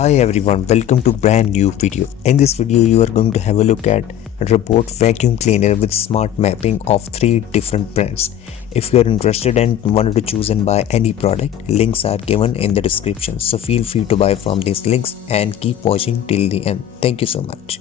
Hi everyone, welcome to brand new video. In this video you are going to have a look at robot vacuum cleaner with smart mapping of 3 different brands. If you are interested and wanted to choose and buy any product, links are given in the description. So feel free to buy from these links and keep watching till the end. Thank you so much.